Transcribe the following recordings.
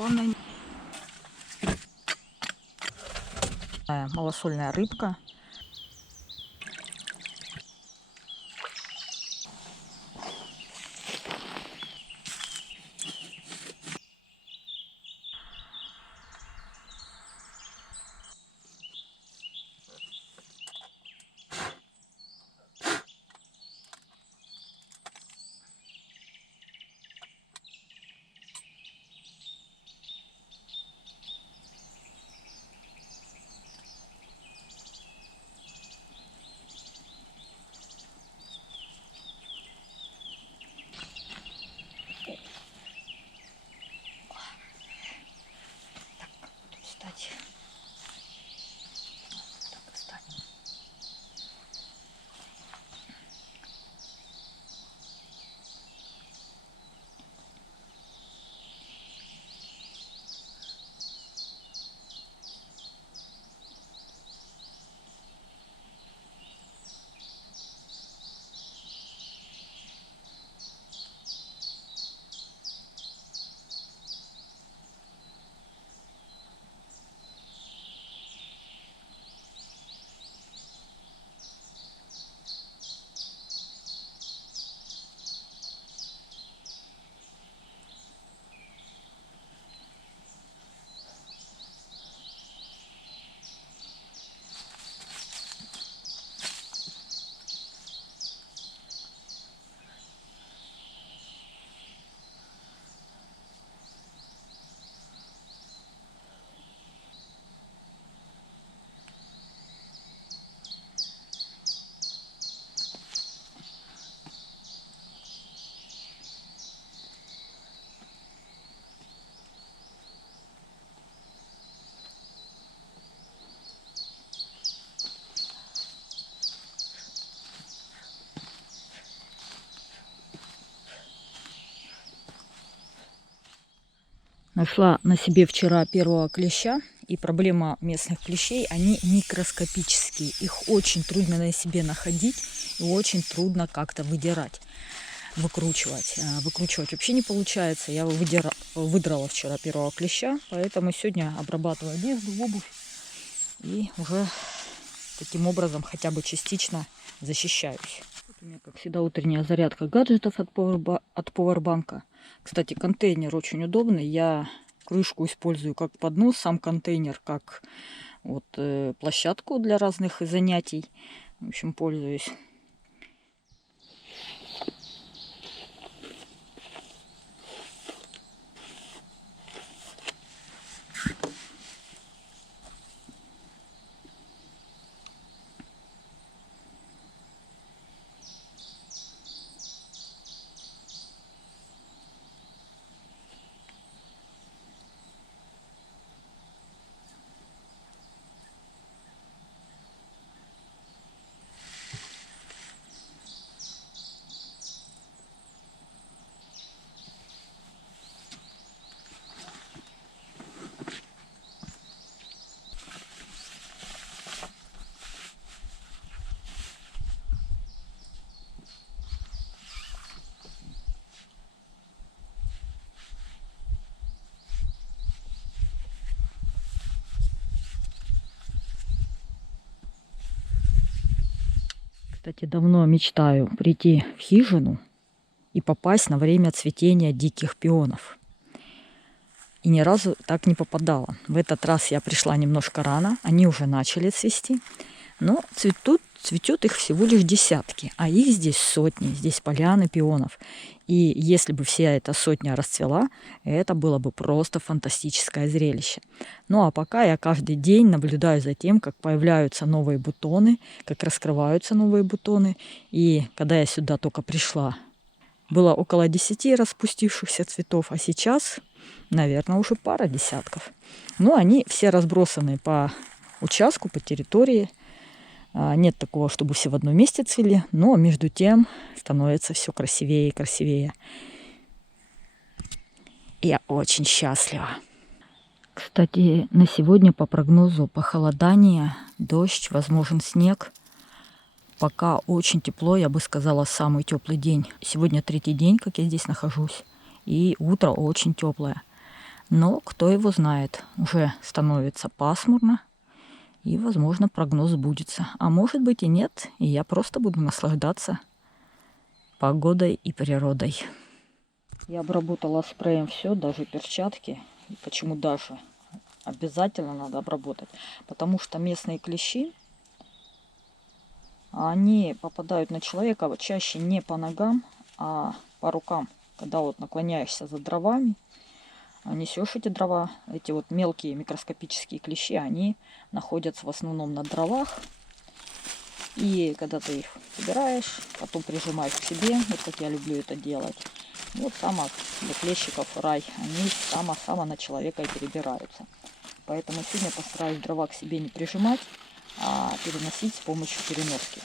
главное, малосольная рыбка. Кстати, так, кстати. Нашла на себе вчера первого клеща, и проблема местных клещей, они микроскопические. Их очень трудно на себе находить и очень трудно как-то выдирать, выкручивать. Выкручивать вообще не получается. Я выдрала вчера первого клеща, поэтому сегодня обрабатываю одежду, обувь и уже таким образом хотя бы частично защищаюсь. У меня, как всегда, утренняя зарядка гаджетов от Powerbank. Кстати, контейнер очень удобный. Я крышку использую как поднос, сам контейнер как вот, площадку для разных занятий. В общем, пользуюсь. Кстати, давно мечтаю прийти в хижину и попасть на время цветения диких пионов. И ни разу так не попадала. В этот раз я пришла немножко рано, они уже начали цвести, но цветет их всего лишь десятки, а их здесь сотни, здесь поляны пионов. И если бы вся эта сотня расцвела, это было бы просто фантастическое зрелище. Ну а пока я каждый день наблюдаю за тем, как появляются новые бутоны, как раскрываются новые бутоны. И когда я сюда только пришла, было около 10 распустившихся цветов, а сейчас, наверное, уже пара десятков. Но они все разбросаны по участку, по территории. Нет такого, чтобы все в одном месте цвели, но между тем становится все красивее и красивее. Я очень счастлива. Кстати, на сегодня по прогнозу похолодание, дождь, возможен снег. Пока очень тепло, я бы сказала, самый теплый день. Сегодня 3-й день, как я здесь нахожусь, и утро очень теплое. Но кто его знает, уже становится пасмурно, и, возможно, прогноз сбудется. А может быть и нет, и я просто буду наслаждаться погодой и природой. Я обработала спреем все, даже перчатки. Почему даже? Обязательно надо обработать. Потому что местные клещи, они попадают на человека чаще не по ногам, а по рукам. Когда вот наклоняешься за дровами, несешь эти дрова, эти вот мелкие микроскопические клещи, они находятся в основном на дровах. И когда ты их собираешь, потом прижимаешь к себе, вот как я люблю это делать, вот сама для клещиков рай, они само на человека и перебираются. Поэтому сегодня постараюсь дрова к себе не прижимать, а переносить с помощью переноски.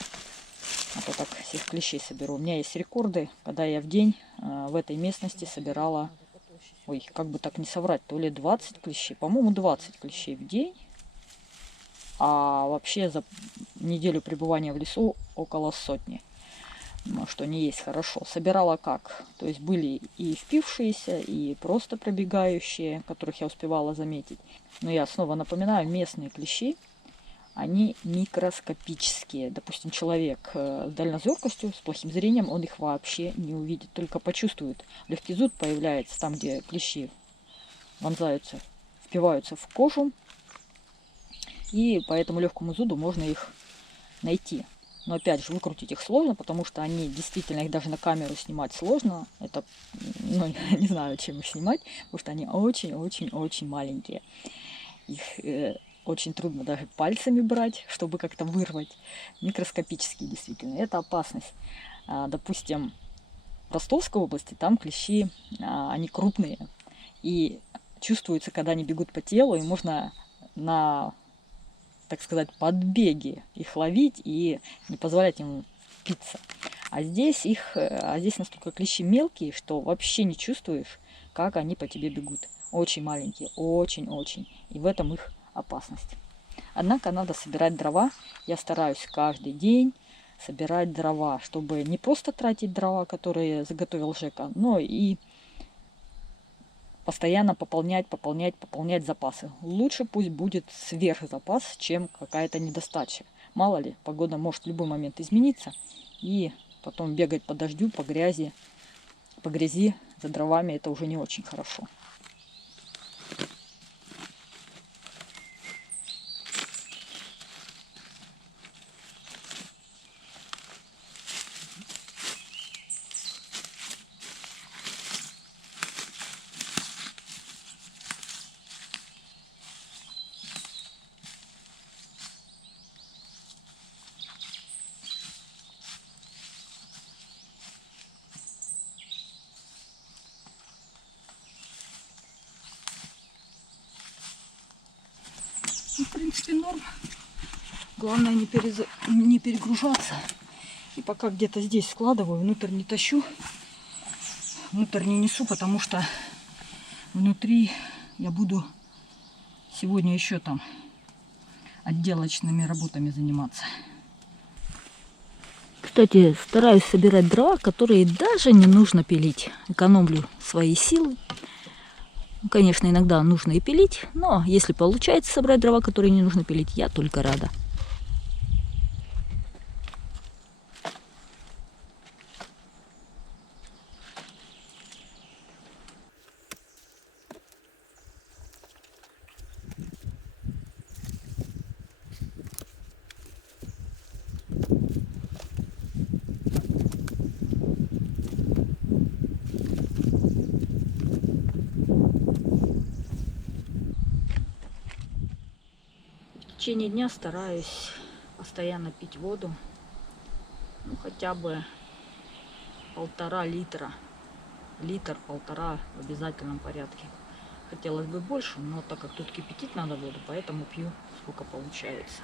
А то так всех клещей соберу. У меня есть рекорды, когда я в день в этой местности собирала, ой, как бы так не соврать, то ли 20 клещей, по-моему 20 клещей в день. А вообще за неделю пребывания в лесу около сотни, что не есть хорошо. Собирала как? То есть были и впившиеся, и просто пробегающие, которых я успевала заметить. Но я снова напоминаю, местные клещи, они микроскопические. Допустим, человек с дальнозоркостью, с плохим зрением, он их вообще не увидит, только почувствует. Легкий зуд появляется там, где клещи вонзаются, впиваются в кожу, и по этому легкому зуду можно их найти. Но опять же, выкрутить их сложно, потому что они действительно, их даже на камеру снимать сложно. Это, ну, не знаю, чем их снимать, потому что они очень-очень-очень маленькие. Их очень трудно даже пальцами брать, чтобы как-то вырвать. Микроскопические действительно. Это опасность. Допустим, в Ростовской области там клещи, они крупные. И чувствуется, когда они бегут по телу, и можно на, так сказать, подбеги их ловить и не позволять им впиться. А здесь настолько клещи мелкие, что вообще не чувствуешь, как они по тебе бегут. Очень маленькие, очень-очень. И в этом их опасность. Однако надо собирать дрова. Я стараюсь каждый день собирать дрова, чтобы не просто тратить дрова, которые заготовил Жека, но и постоянно пополнять запасы. Лучше пусть будет сверхзапас, чем какая-то недостача. Мало ли, погода может в любой момент измениться, и потом бегать по дождю, по грязи за дровами, это уже не очень хорошо. В принципе, норм. Главное не перегружаться. И пока где-то здесь складываю, внутрь не тащу. Внутрь не несу, потому что внутри я буду сегодня еще там отделочными работами заниматься. Кстати, стараюсь собирать дрова, которые даже не нужно пилить. Экономлю свои силы. Конечно, иногда нужно и пилить, но если получается собрать дрова, которые не нужно пилить, я только рада. В течение дня стараюсь постоянно пить воду, ну хотя бы 1,5 литра, литр-1,5 в обязательном порядке. Хотелось бы больше, но так как тут кипятить надо воду, поэтому пью сколько получается.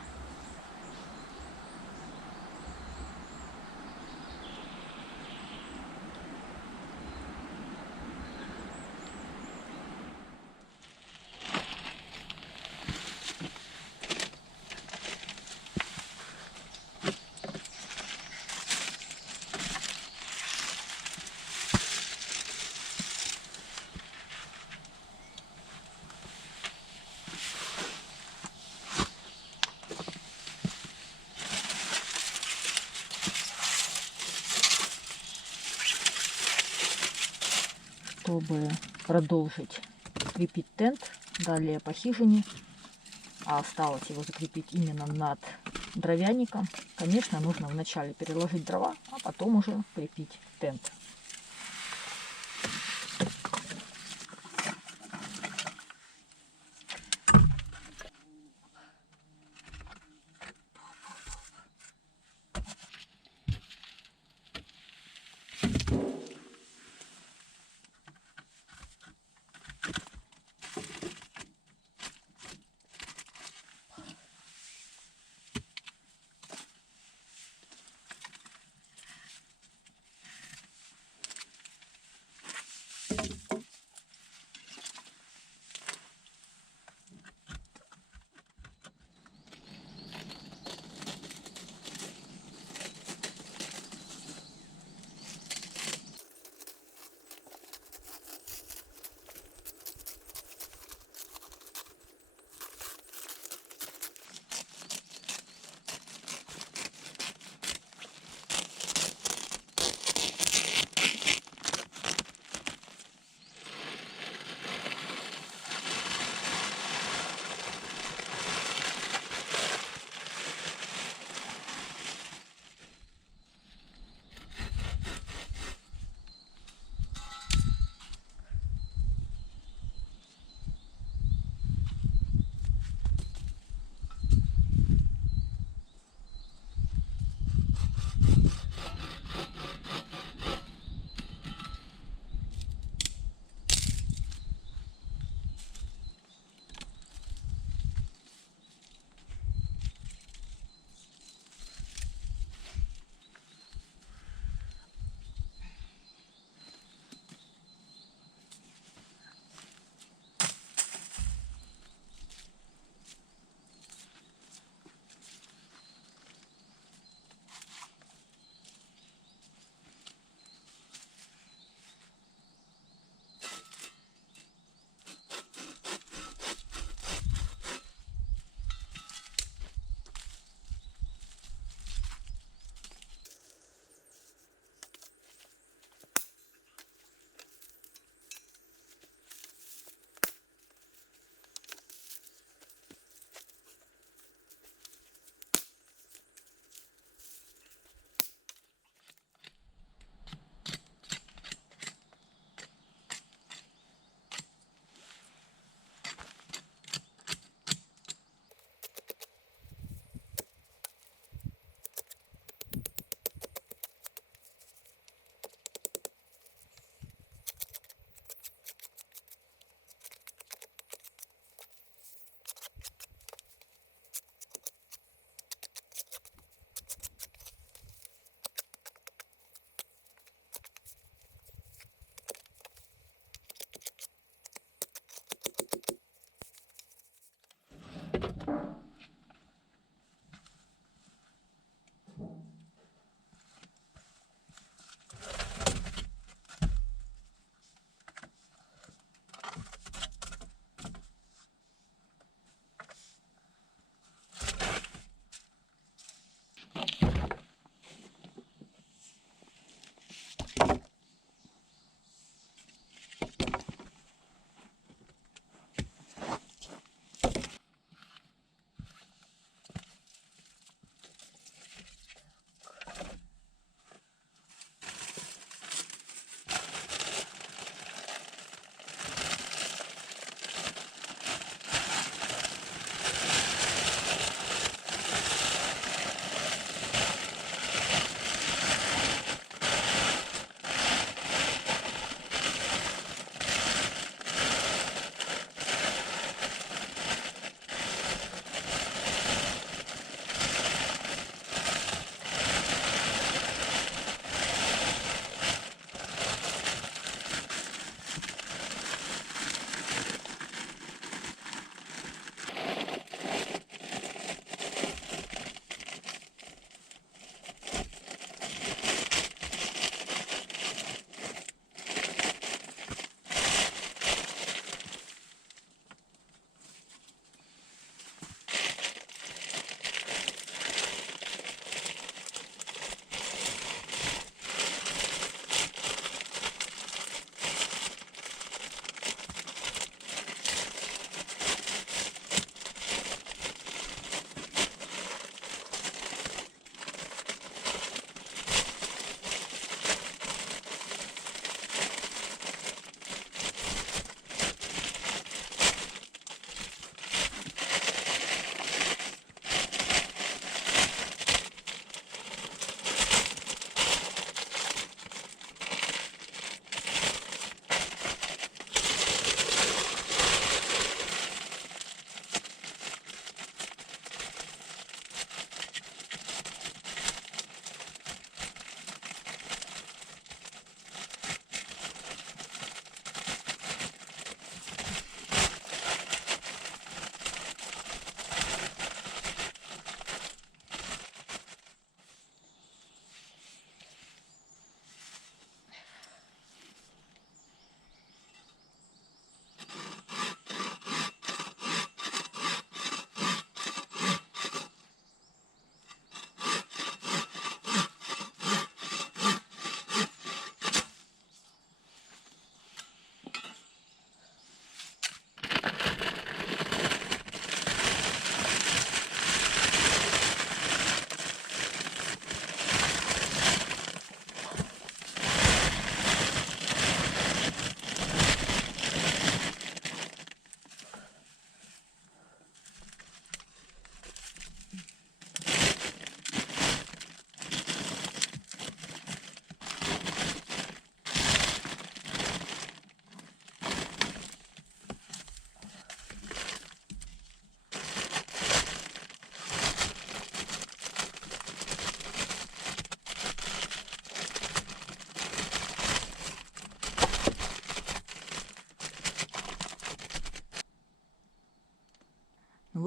чтобы продолжить крепить тент далее по хижине, а осталось его закрепить именно над дровяником, конечно, нужно вначале переложить дрова, а потом уже крепить тент.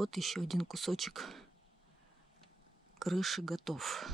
вот еще один кусочек крыши готов.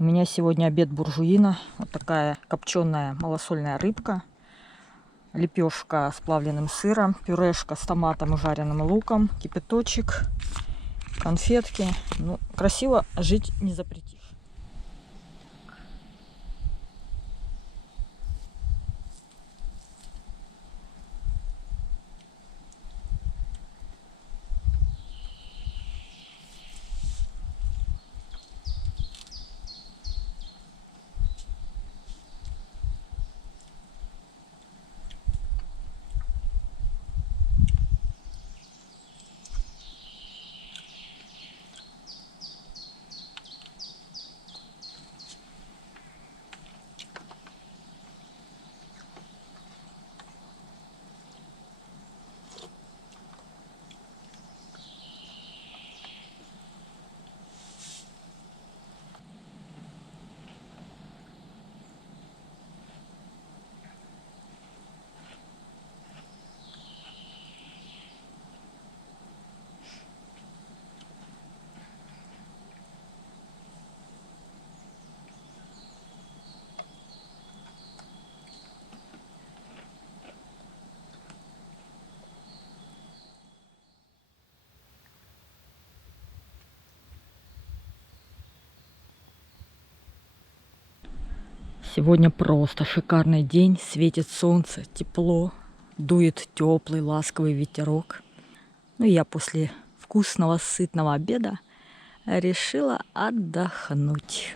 У меня сегодня обед буржуина. Вот такая копченая малосольная рыбка, лепешка с плавленным сыром, пюрешка с томатом и жареным луком, кипяточек, конфетки. Ну, красиво жить не запретишь. Сегодня просто шикарный день. Светит солнце, тепло, дует теплый ласковый ветерок. Ну и я после вкусного сытного обеда решила отдохнуть.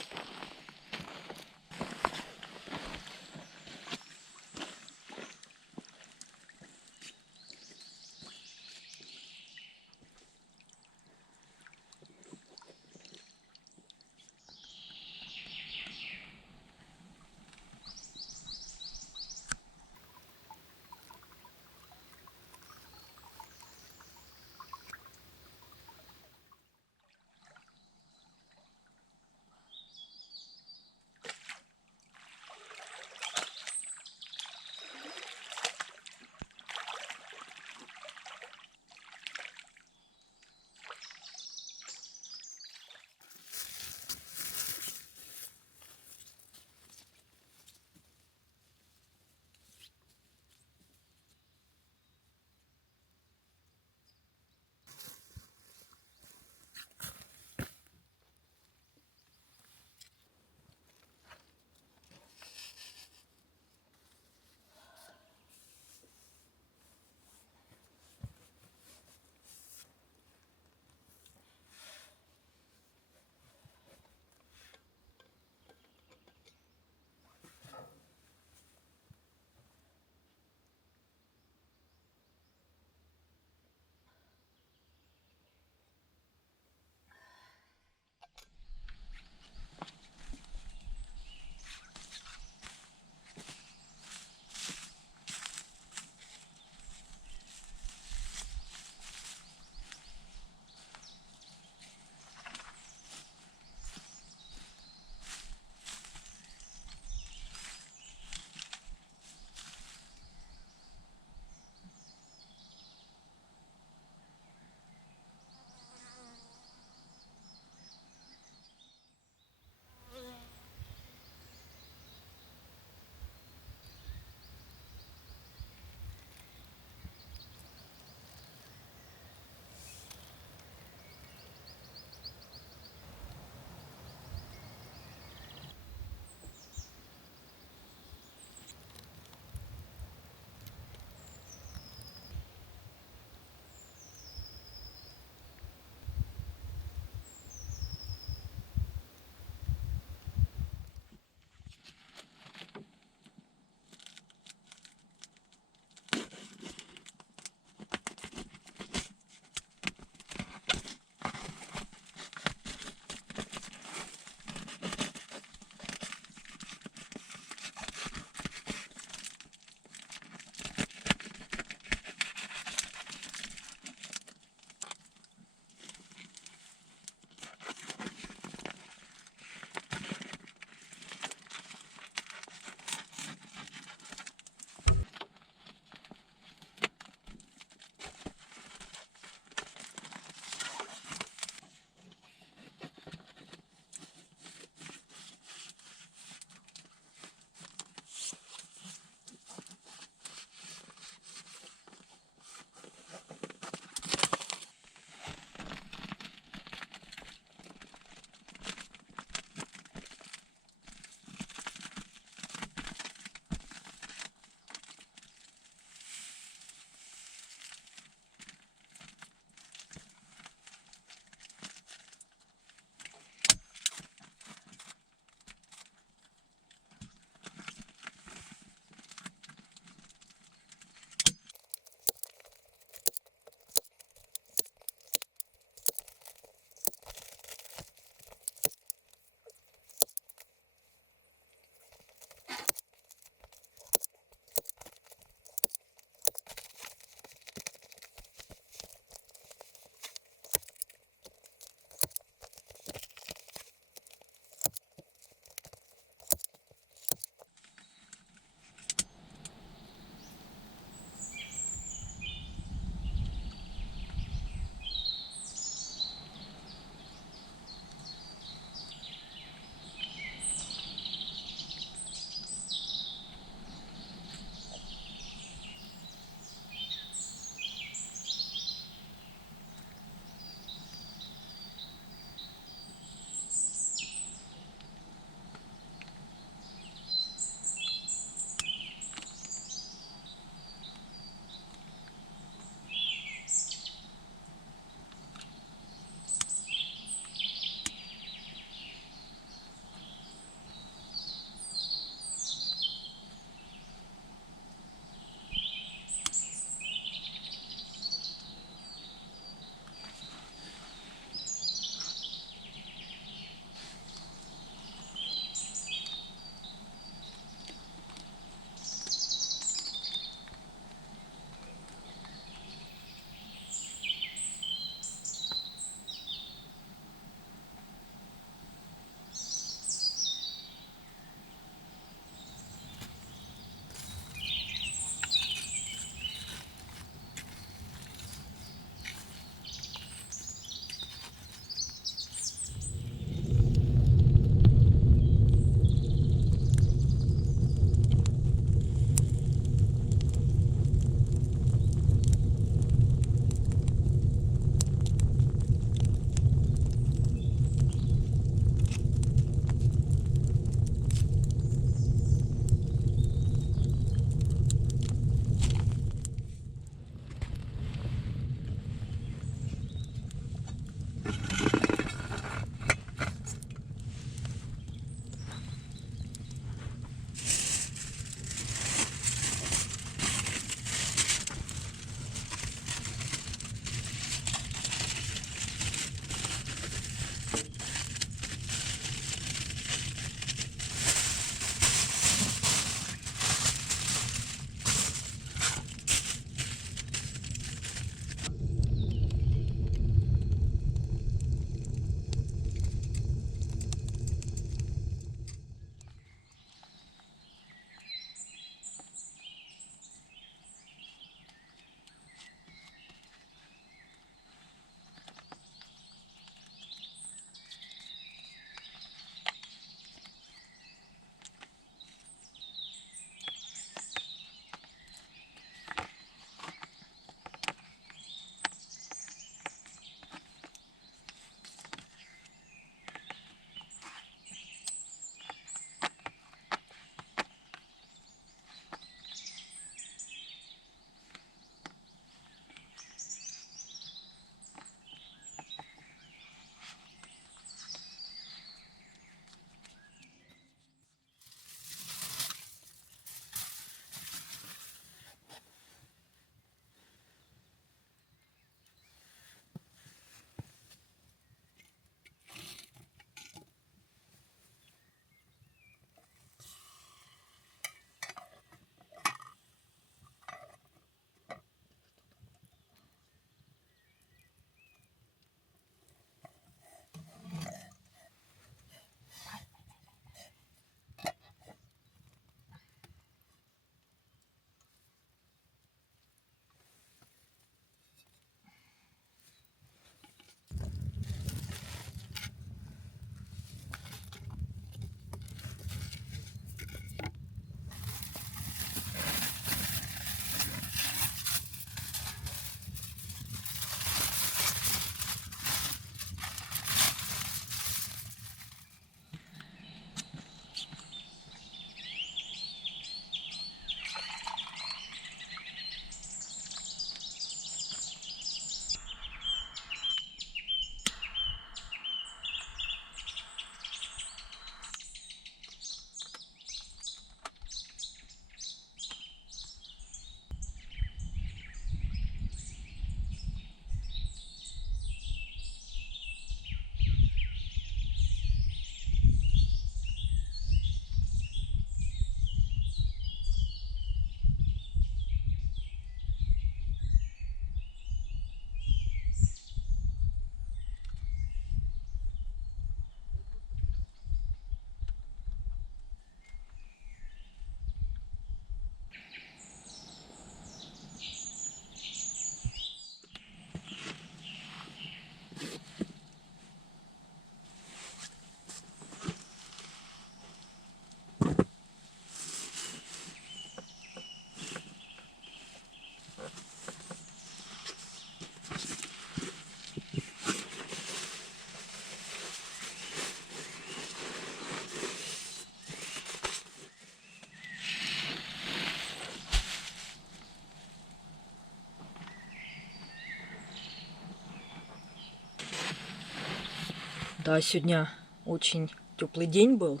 Да, сегодня очень теплый день был.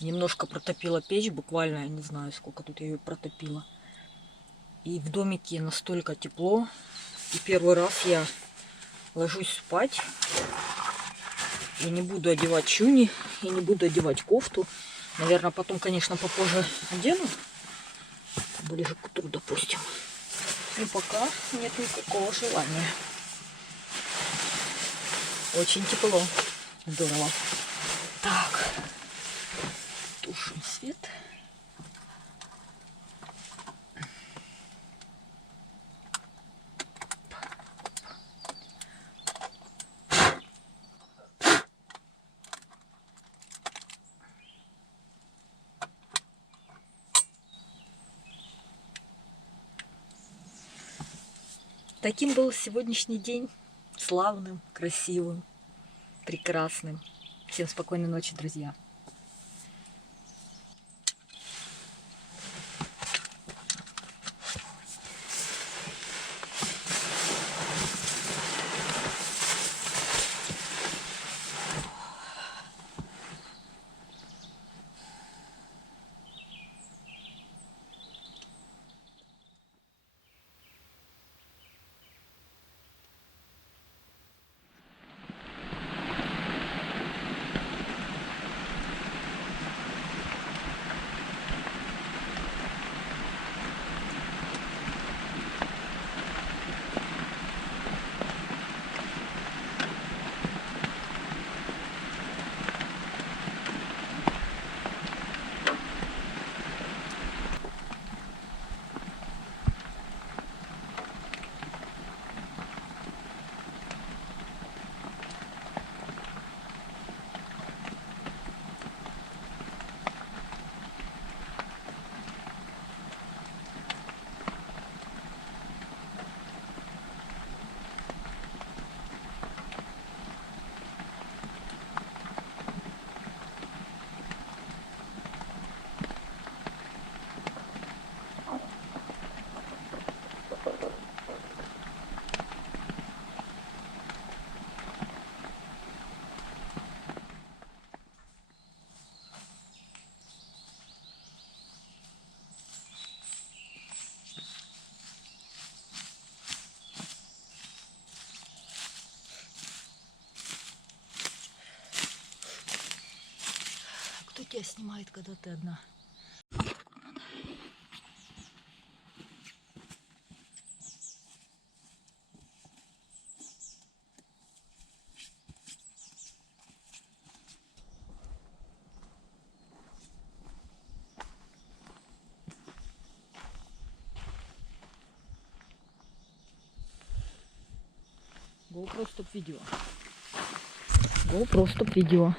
Немножко протопила печь, буквально, я не знаю, сколько тут я ее протопила. И в домике настолько тепло. И первый раз я ложусь спать. И не буду одевать чуни, и не буду одевать кофту. Наверное, потом, конечно, попозже одену. Ближе к утру, допустим. И пока нет никакого желания. Очень тепло. Здорово. Так. Тушим свет. Таким был сегодняшний день. Славным, красивым, прекрасным. Всем спокойной ночи, друзья. Кто тебя снимает, когда ты одна? GoPro стоп видео. GoPro стоп видео.